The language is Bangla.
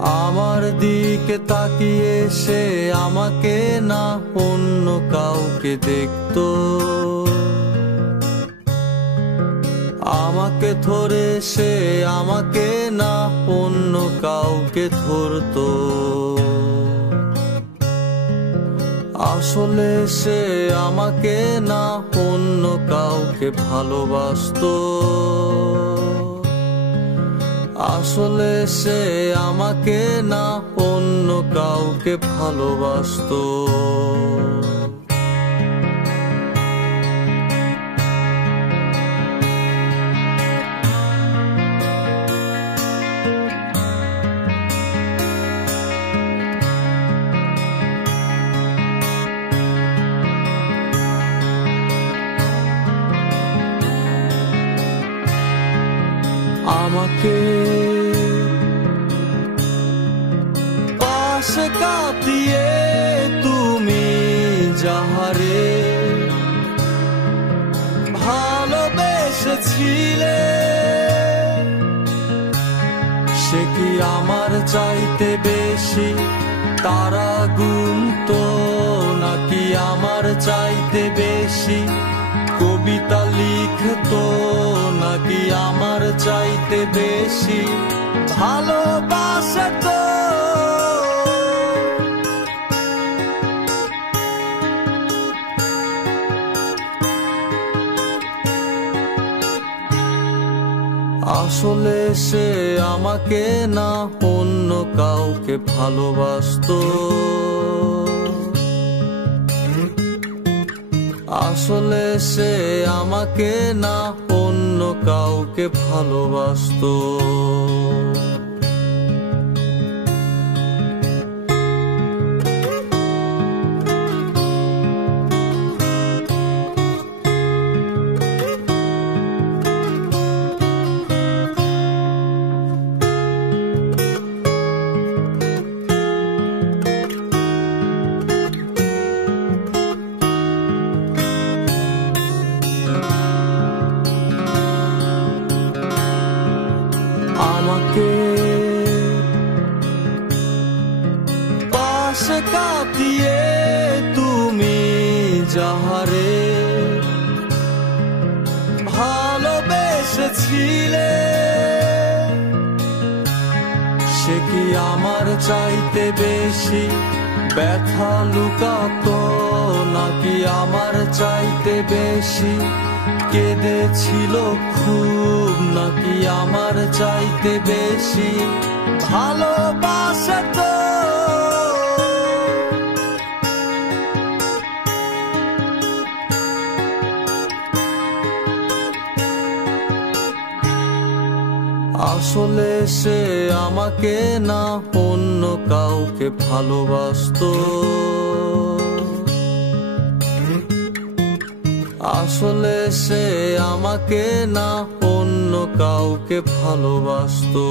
আমার দিকে তাকিয়ে সে আমাকে না অন্য কাউকে দেখতো, আমাকে ধরে সে আমাকে না অন্য কাউকে ধরতো। আসলে সে আমাকে না অন্য কাউকে ভালোবাসতো, আসলে সে আমাকে না অন্য কাউকে ভালোবাসতো। আমাকে পাশে কাটিয়ে তুমি যাহারে ভালোবেসেছিলে, সে কি আমার চাইতে বেশি তারা গুনতো, নাকি আমার চাইতে বেশি কবিতা লিখতো, নাকি আমার চাইতে বেশি ভালোবাসতো। আসলে সে আমাকে না অন্য কাউকে ভালোবাসতো, আসলে সে আমাকে না অন্য কাউকে ভালোবাসতো। আমাকে পাশে কাটিয়ে তুমি যাহারে ভালোবেসেছিলে, সে কি আমার চাইতে বেশি ব্যথা লুকাতো, নাকি আমার চাইতে বেশি কেঁদেছিল খুব, নাকি আমার চাইতে বেশি ভালোবাসতো। আসলে সে আমাকে না অন্য কাউকে ভালোবাসতো, আসলে সে আমাকে না অন্য কাউকে ভালোবাসতো।